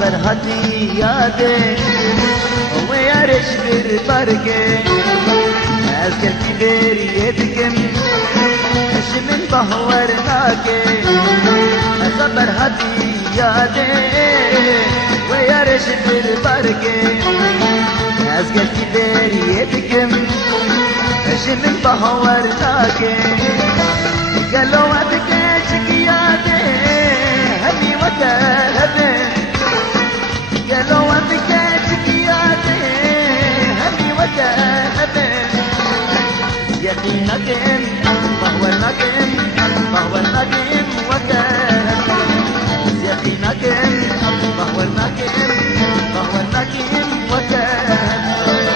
صبر هدي يادي ويارش بربركي أذكر كبير يدكم من بهورناكي صبر هدي يادي ويارش بربركي أذكر كبير يدكم من بهورناكي قالوا أبكيتك يادي همي وكهبن قالوا أبكيتك يادي همي وكهبن يقينك فهو النجم فهو النجم وكهبن يقينك فهو النجم فهو النجم وكهبن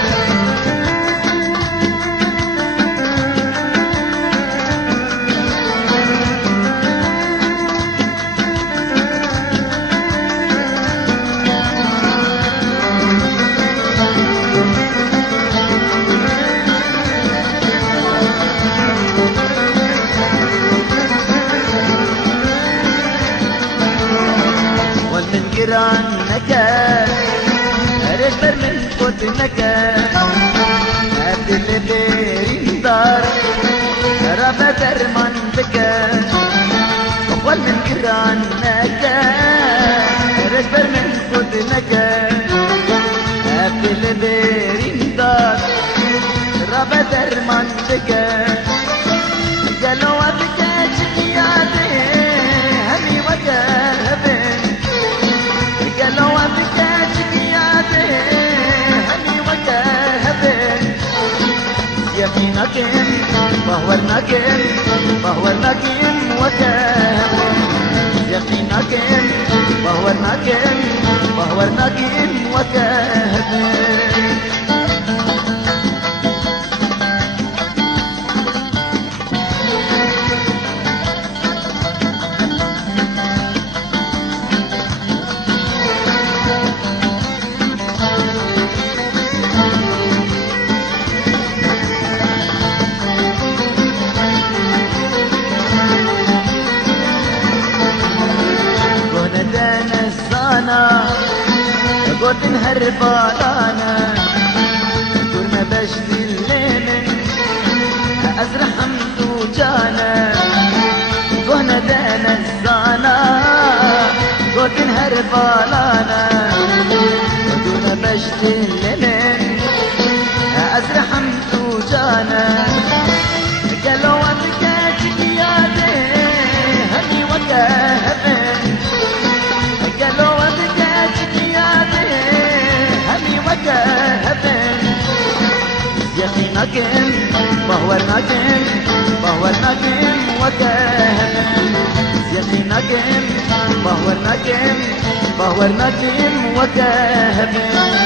عنك رجبر من قدنك عبد اللي دار رب درمان بك أول من عنك رجبر من قدنك عبد اللي دار رب درمان بك قالوا أبكيتك يادي همي وكهبن قالوا أبكيتك يادي همي وكهبن يقينك فهو النجم فهو النجم وكهبن يقينك فهو النجم فهو النجم وكهبن قلت نهرب علىنا دورنا باش الليل أزرع حمد وجانا قهنا دانا الزانا قلت نهرب علىنا دورنا باش الليل أزرع حمد وجانا قالوا أبكيتك يادي همي وكهبن قالوا أبكيتك يادي همي وكهبن يقينك فهو النجم فهو النجم وكهبن يقينك فهو النجم فهو النجم وكهبن